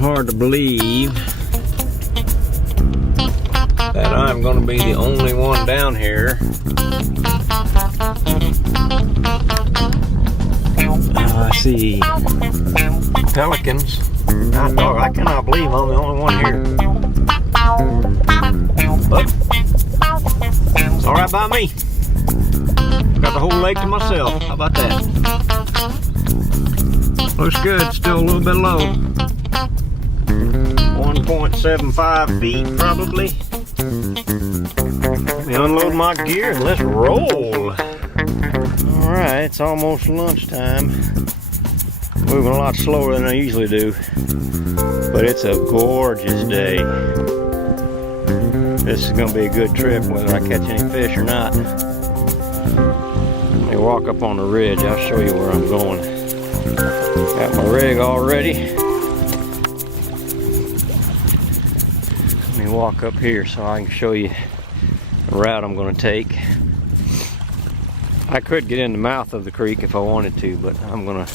hard to believe that I'm going to be the only one down here. I see pelicans. I cannot believe I'm the only one here. But it's alright by me. Got the whole lake to myself. How about that? Looks good. Still a little bit low. 1.75 feet probably. Let me unload my gear and let's roll. Alright, it's almost lunchtime. Moving a lot slower than I usually do. But it's a gorgeous day. This is going to be a good trip whether I catch any fish or not. Let me walk up on the ridge. I'll show you where I'm going. Got my rig all ready. Let me walk up here so I can show you the route I'm going to take. I could get in the mouth of the creek if I wanted to, but I'm going to,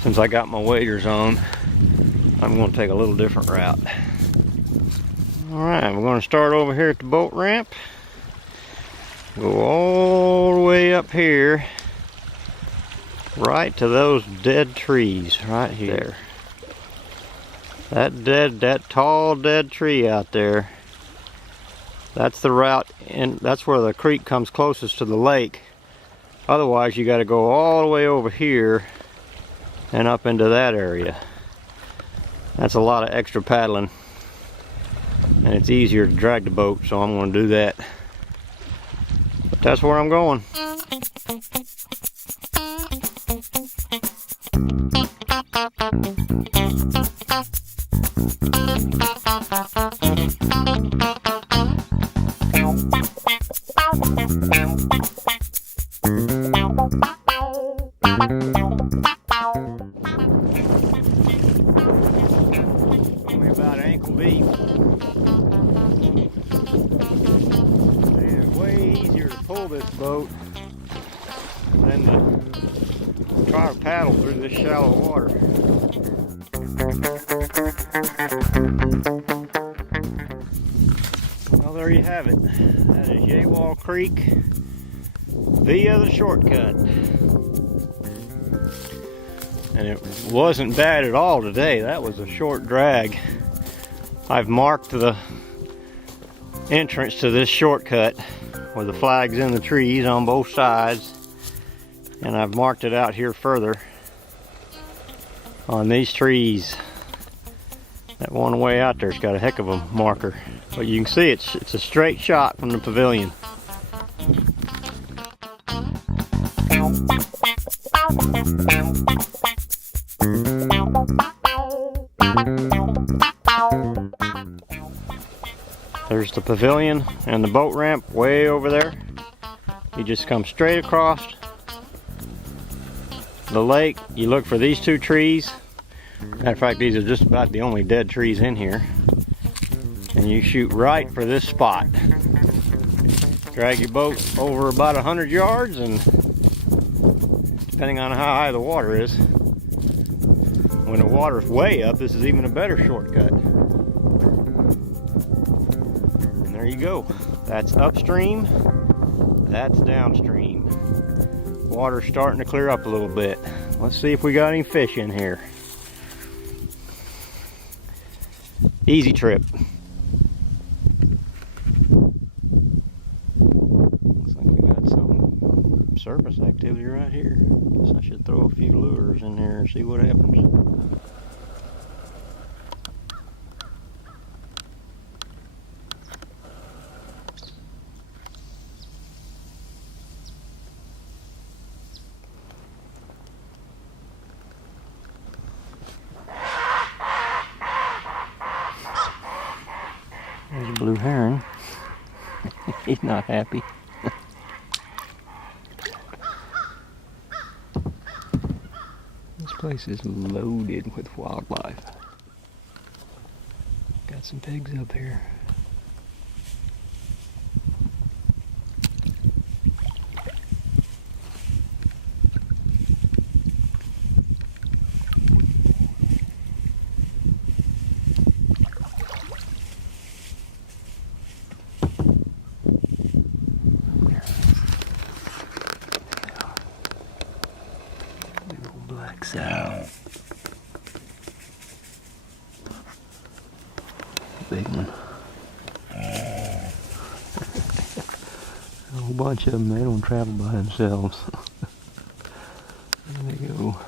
since I got my waders on, I'm going to take a little different route. Alright, we're going to start over here at the boat ramp. Go all the way up here, right to those dead trees right here. That tall dead tree out there, that's the route, and that's where the creek comes closest to the lake. Otherwise, you got to go all the way over here and up into that area. That's a lot of extra paddling, and it's easier to drag the boat, so I'm going to do that. But that's where I'm going. Only about ankle deep. It's way easier to pull this boat than to try to paddle through this shallow water. Well, there you have it. That is Yegua Creek via the shortcut. And it wasn't bad at all today. That was a short drag. I've marked the entrance to this shortcut with the flags in the trees on both sides, and I've marked it out here further on these trees. That one way out there's got a heck of a marker, but you can see it's a straight shot from the pavilion. There's the pavilion and the boat ramp way over there. You just come straight across the lake. You look for these two trees. Matter of fact, these are just about the only dead trees in here. And you shoot right for this spot. Drag your boat over about 100 yards, and depending on how high the water is, when the water's way up, this is even a better shortcut. And there you go. That's upstream, that's downstream. Water's starting to clear up a little bit. Let's see if we got any fish in here. Easy trip. Looks like we got some surface activity right here. Guess I should throw a few lures in there and see what happens. There's a blue heron. He's not happy. This place is loaded with wildlife. Got some pigs up here. big one. A whole bunch of them, they don't travel by themselves. There they go.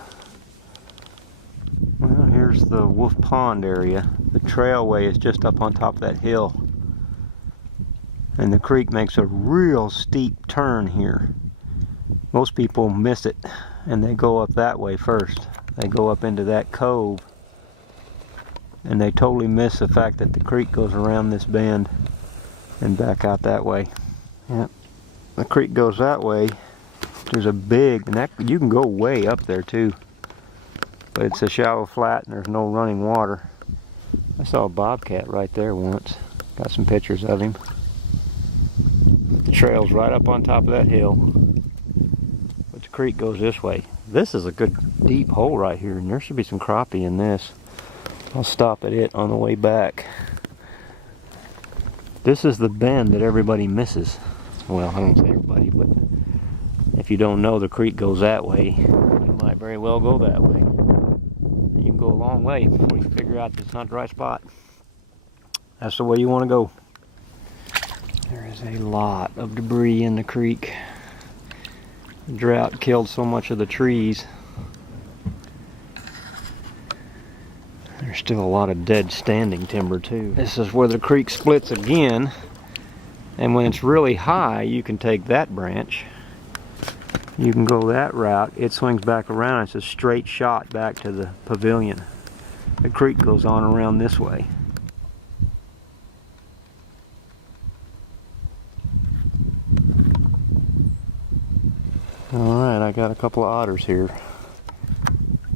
Well, here's the Wolf Pond area. The trailway is just up on top of that hill. And the creek makes a real steep turn here. Most people miss it and they go up that way first. They go up into that cove and they totally miss the fact that the creek goes around this bend and back out that way. Yep. The creek goes that way. There's a big, and that, you can go way up there too. But it's a shallow flat and there's no running water. I saw a bobcat right there once. Got some pictures of him. The trail's right up on top of that hill. But the creek goes this way. This is a good deep hole right here, and there should be some crappie in this. I'll stop at it on the way back. This is the bend that everybody misses. Well, I don't say everybody, but if you don't know the creek goes that way, you might very well go that way. You can go a long way before you figure out it's not the right spot. That's the way you want to go. There is a lot of debris in the creek. The drought killed so much of the trees. There's still a lot of dead standing timber too. This is where the creek splits again. And when it's really high, you can take that branch. You can go that route. It swings back around. It's a straight shot back to the pavilion. The creek goes on around this way. Alright, I got a couple of otters here.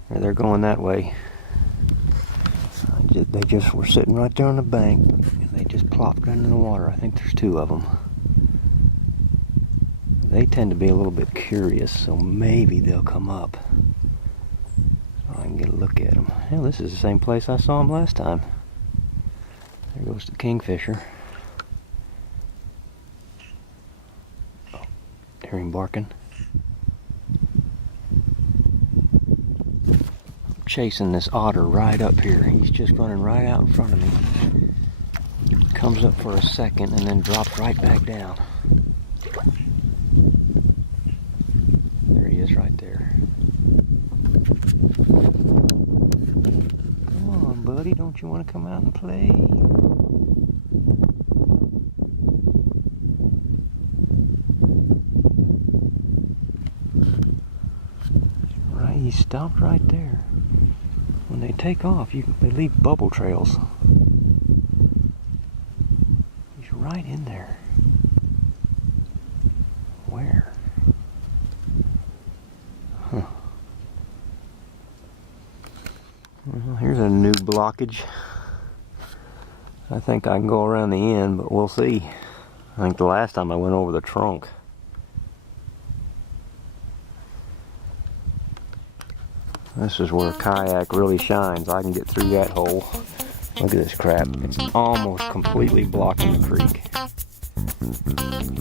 They're going that way. They just were sitting right there on the bank and they just plopped into the water. I think there's two of them. They tend to be a little bit curious, so maybe they'll come up. So I can get a look at them. Hell, this is the same place I saw them last time. There goes the kingfisher. Oh, hear him barking. Chasing this otter right up here. He's just running right out in front of me. Comes up for a second and then drops right back down. There he is right there. Come on, buddy, don't you want to come out and play? Right, he stopped right there. When they take off, they leave bubble trails. He's right in there. Where? Huh. Well, here's a new blockage. I think I can go around the end, but we'll see. I think the last time I went over the trunk. This is where a kayak really shines. I can get through that hole. Look at this crap. It's almost completely blocking the creek.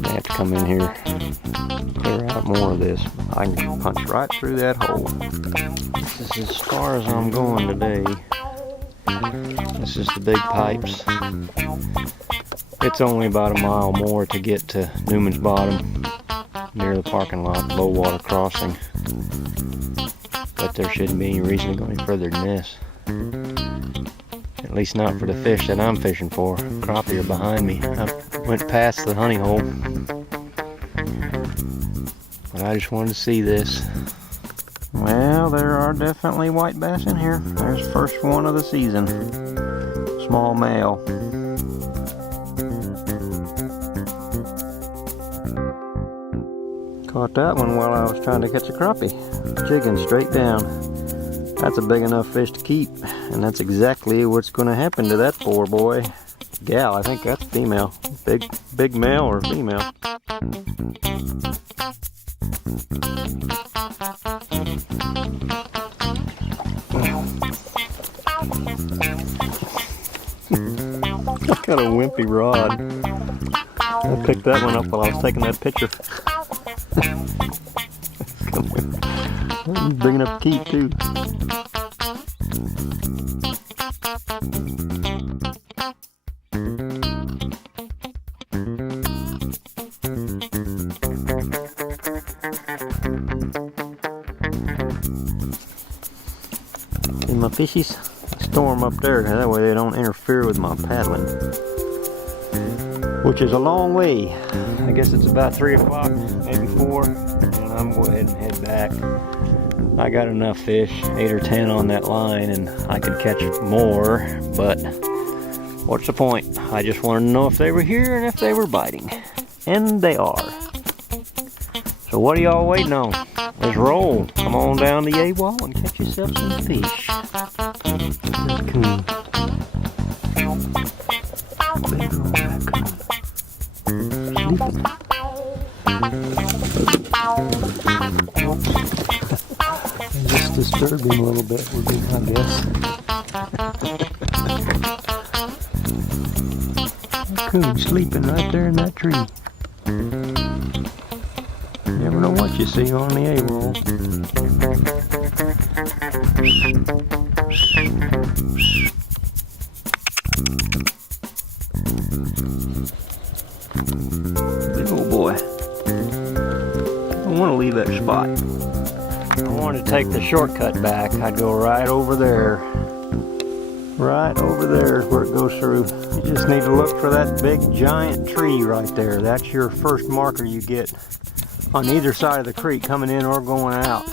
I have to come in here, clear out more of this. I can punch right through that hole. This is as far as I'm going today. This is the big pipes. It's only about a mile more to get to Newman's Bottom, near the parking lot, low water crossing. But there shouldn't be any reason to go any further than this. At least not for the fish that I'm fishing for. Crappie are behind me. I went past the honey hole. But I just wanted to see this. Well, there are definitely white bass in here. There's the first one of the season. Small male. Caught that one while I was trying to catch a crappie. Jigging straight down. That's a big enough fish to keep, and that's exactly what's going to happen to that poor boy. Gal, I think that's female. Big male or female. I got a wimpy rod. I picked that one up while I was taking that picture. He's big enough to keep too. fishies. I store them up there, that way they don't interfere with my paddling. Which is a long way. I guess it's about 3 o'clock, maybe 4, and I'm going to go ahead and head back. I got enough fish, 8 or 10 on that line, and I could catch more, but what's the point? I just wanted to know if they were here and if they were biting. And they are. So what are y'all waiting on? Let's roll. Come on down the Yegua and catch yourself some fish. Raccoon. Just disturbed him a little bit, I guess. Raccoon sleeping right there in that tree. You never know what you see on the A-roll. Big old boy. I don't want to leave that spot. If I wanted to take the shortcut back, I'd go right over there. Right over there is where it goes through. You just need to look for that big giant tree right there. That's your first marker you get on either side of the creek, coming in or going out.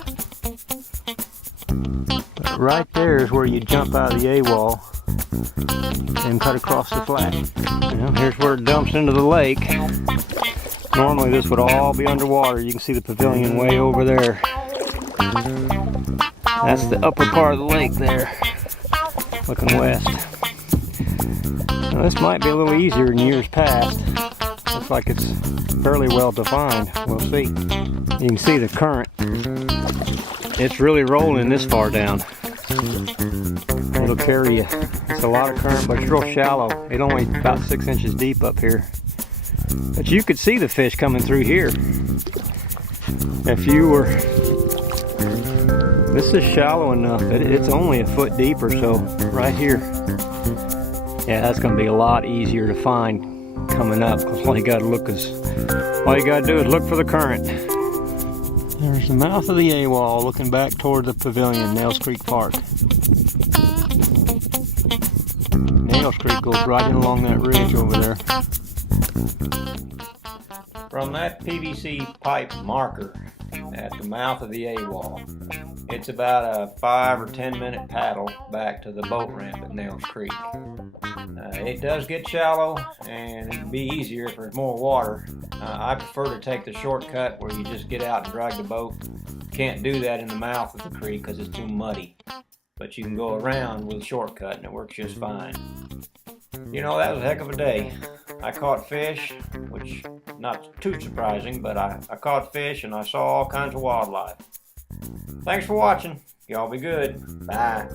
But right there is where you jump out of the A-wall and cut across the flat. Here's where it dumps into the lake. Normally this would all be underwater. You can see the pavilion way over there. That's the upper part of the lake there, looking west. Now this might be a little easier than years past. Looks like it's fairly well defined. We'll see. You can see the current. It's really rolling this far down. It'll carry you. It's a lot of current, but it's real shallow. It's only about 6 inches deep up here. But you could see the fish coming through here. If you were... This is shallow enough. It's only a foot deep or so right here. Yeah, that's going to be a lot easier to find coming up, because all you got to do is look for the current. There's the mouth of the A-wall looking back toward the pavilion, Nails Creek Park. Nails Creek goes right in along that ridge over there. From that PVC pipe marker at the mouth of the A-wall, it's about a 5 or 10 minute paddle back to the boat ramp at Nails Creek. It does get shallow, and it'd be easier if there's more water. I prefer to take the shortcut where you just get out and drag the boat. Can't do that in the mouth of the creek because it's too muddy. But you can go around with a shortcut and it works just fine. You know, that was a heck of a day. I caught fish, which not too surprising, but I caught fish and I saw all kinds of wildlife. Thanks for watching. Y'all be good. Bye.